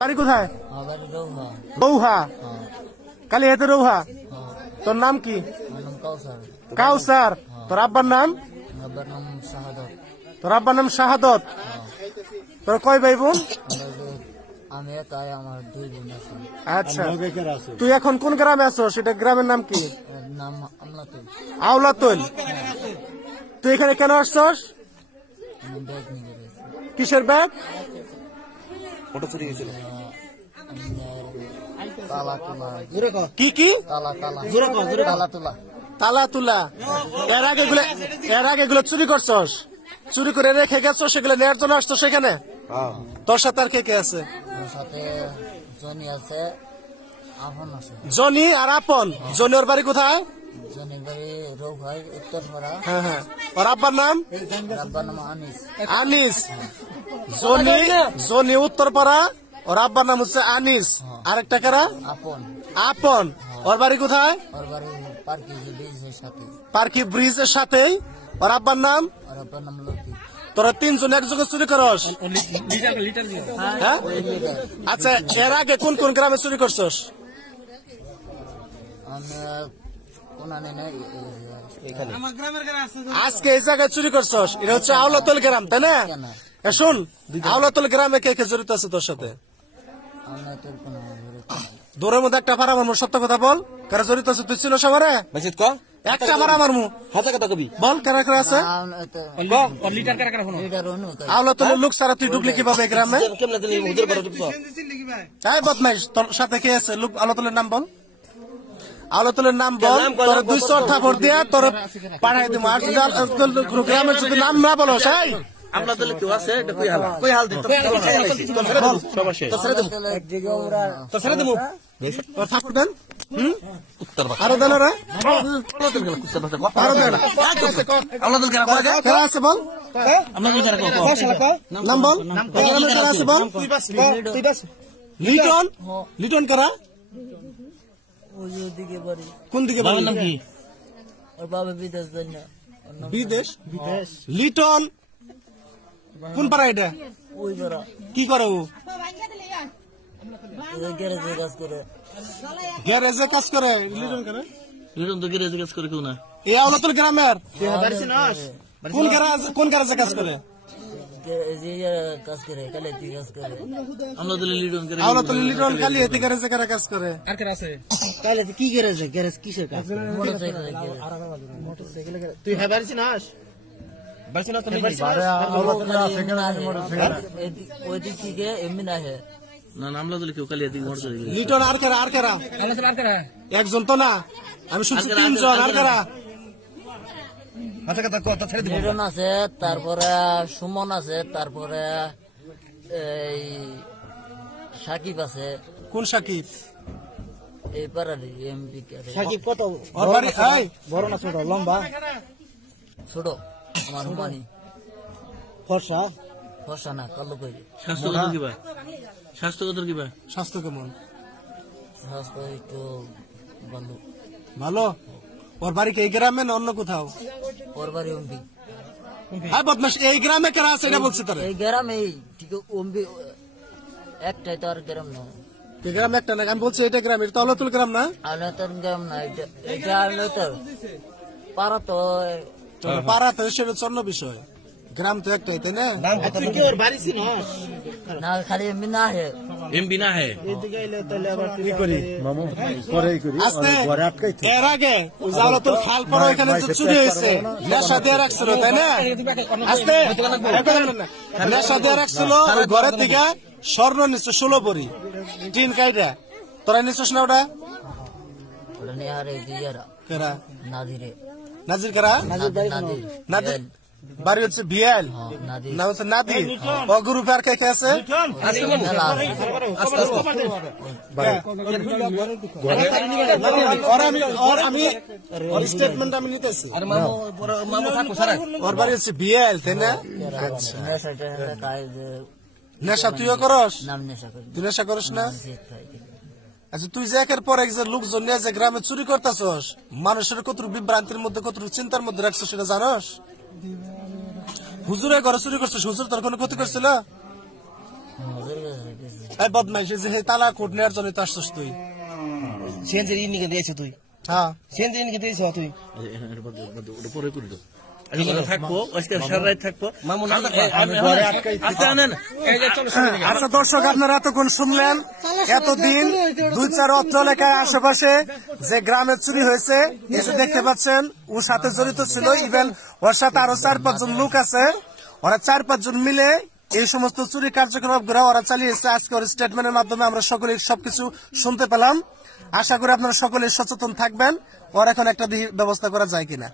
বাড়ি কোথায়? রৌহা। কালি হেতে রৌহা। তোর নাম কি? কাউসার। তোর আব্বার নাম? তোর আব্বার নাম শাহাদত। তোর কয় ভাই বোন? আমি একাই, আমার 2 বোন আছে। আচ্ছা, তুই এখন কোন গ্রামে আছো? সেটা গ্রামের নাম কি? নাম আমলাতুল। আওলাতুল। তুই এখানে কেন আসছস? আমি ব্যাগ নিয়ে গেছি। কিসের ব্যাগ? ফটো চুরি গেছিল। তালা তোলা। কি কি? তালা তোলা। তালা তুলা। এর আগে এগুলো চুরি করছস? চুরি করে রেখে গেছো, সেগুলো নেওয়ার জন্য আসছো সেখানে? তোর সাথে আর কে কে আছে? ওর সাথে জনি আছে, আপন আছে। জনি আর আপন। জনি ওর বাড়ি কোথায়? জনির বাড়ি রৌহাই, উত্তরপাড়া। হ্যাঁ হ্যাঁ। ওর আব্বার নাম? আব্বার নাম আনিস। আনিস। জনি উত্তরপাড়া, ওর আব্বার নাম হচ্ছে আনিস। আরেকটা কারা? আপন। আপন। ওর বাড়ি কোথায়? ওর বাড়ি পার্কি ব্রিজের সাথে। পার্কি ব্রিজের সাথেই। ওর আব্বার নাম? ওর আব্বার নাম লতি। তোরা 3 জন একযোগে চুরি করস? হ্যাঁ? আচ্ছা, এর আগে কোন কোন গ্রামে চুরি করছস? আমি কোনানে নাই, আজকে এই জায়গায় চুরি করছস? এটা হচ্ছে আওলাতুল গ্রাম, তাই না? শোন, আওলাতুল গ্রামে কে কে জড়িত আছে তোর সাথে? আমি তোর কোনো দূরের মধ্যে একটা পাড়া মারমু, সত্য কথা বল। কারা জড়িত আছে তুই চিনস আমারে? মসজিদ ক একটা পাড়া মারমু, হাতে কথা কবি বল কারা কারা আছে? আওলাতুলের লোক সারা তুই ঢুকলি কিভাবে এই গ্রামে? কেমনে দিলি হুজুর বড় টিপছ এই বদমাইশ, তোর সাথে কে আছে? লোক আওলাতুলের নাম বল। আওলাতুলের নাম বল। তোর 2 চর থাপড় দিয়া তোর পাঠাই দিব। আর যদি আওলাতুল গ্রামের যদি নাম না বলো, সেই আমরা দলে কেউ আছে এটা কই হাল দিত একদিকে ওরা তো ছেড়ে দেবো। তোর থাপড় দেন। উত্তর বাক আরো দেন। ওরা আমরা দলে কুত্তা বাসা আরো দেন। আমরা দলে কেন কারা আছে বল? আমরা কি জানা নাম বল। গ্রামের কারা আছে বল? লিটন। লিটন কারা? ওই ওদিকে বাড়ি। কোন দিকে বাড়ি? নাম কি ওর বাবা বিদেশ যায় না। বিদেশ। লিটন কোন পাড়া এটা? ওই পাড়া। কি করে ও? গ্যারেজে কাজ করে। গ্যারেজে কাজ করে। লিটন করে? লিটন তো গিরে জিজ্ঞেস করে কেউ না এই আওলাতুল গ্রামের কোন গ্যারেজে কাজ করে? কাজ করে, কালেতি কাজ করে। আমরা দলে লিটন করে আওলাতুল লিটন খালি এতে গ্যারেজে কারা কাজ করে? আর কার আছে কালেতি কি গ্যারেজে? গ্যারেজ কিসের কাজ? মোটরসাইকেলের গ্যারেজ। তুই হ্যাঁ বাড়ছি না আস বাড়ছি না তো নেই ওই দিক থেকে এমনি না হে না আমরা দলে কেউ কালি এদিকে মোড় চলে গেল লিটন আর কারা? আর কারা? একজন তো না, আমি শুনছি 3 জন। আর কারা? আচ্ছা কথা কথা ছেড়ে দিব লিটন আছে, তারপরে সুমন আছে, তারপরে এই সাকিব আছে। কোন সাকিব? এই পাড়ার এমপি। সাকিব কত? ওর বাড়ি বড় না ছোট? লম্বা ছোট। আমার হুমানি। ফর্সা? ফর্সা না, কালো কইরে। স্বাস্থ্যগত কিবা স্বাস্থ্যগত কিবা স্বাস্থ্য কেমন? স্বাস্থ্য একটু ভালো। ভালো। ওর বাড়ি কি এই গ্রামে না অন্য কোথাও? ওর বাড়ি এমপি। হ্যাঁ বদমাস, এই গ্রামে কারা আছে এটা বলছি তোরে। এই গ্রামে ঠিক এমপি একটাই, তো আর গ্রাম না। এই গ্রাম একটা না, আমি বলছি এটা গ্রাম। এটা তো আওলাতুল গ্রাম না? আলতার গ্রাম না, এটা আলতার পাড়া। তো পাড়া তো সেটা অন্য বিষয়, গ্রাম তো একটাই, তাই না? না খালি এমপি না হে। এমপি না হে আস্তে এর আগে আওলাতুল খাল পড়া এখানে যে চুরি হয়েছে, নেশা দিয়ে রাখছিল, তাই না? আস্তে নেশা দিয়ে রাখছিল। ওই ঘরের থেকে স্বর্ণ নিচ্ছে 16 ভরি টিন কাইটা। তোরা নিচ্ছিস না ওটা? ওটা নিয়ে আর এই দিয়ারা কেরা? নাদিরে। নাজির কারা? নাদির বাড়ি হচ্ছে ভিয়াল, নাম হচ্ছে নাদির। ও গ্রুপে আর কে কে আছে? আমি স্টেটমেন্ট আমি নিতেছি। ওর বাড়ি হচ্ছে ভিয়াল, তাই না? আচ্ছা, নেশা তুইও করস? তুই নেশা করিস না? আচ্ছা, তুই যে একের পর এক যে লোকজন নিয়ে যে গ্রামে চুরি করতেছস, মানুষের কত বিভ্রান্তির মধ্যে, কত চিন্তার মধ্যে রাখছো সেটা জানোস? হুজুরের ঘরে চুরি করছিস, হুজুর তোর কোনো ক্ষতি করছিল? এই বদমাইশ যে তালা কোট নেওয়ার জন্য তো আসছিস তুই সিএনজির ইনিকে দিয়েছে তুই হ্যাঁ সিএনজির ইনিকে দিয়েছ তুই পরে করি তো থাকবো সারাই থাকবো মামুন আচ্ছা দর্শক আপনারা এতক্ষণ শুনলেন এতদিন 2-4 অত্র এলাকায় আশেপাশে যে গ্রামে চুরি হয়েছে এসে দেখতে পাচ্ছেন ওর সাথে জড়িত ছিল ইভেন ওর সাথে আরো 4-5 জন লোক আছে ওরা 4-5 জন মিলে এই সমস্ত চুরি কার্যক্রম ওরা চালিয়েছে আজকে ওর স্টেটমেন্টের মাধ্যমে আমরা সকলে সবকিছু শুনতে পেলাম আশা করি আপনারা সকলে সচেতন থাকবেন ওর এখন একটা ব্যবস্থা করা যায় কিনা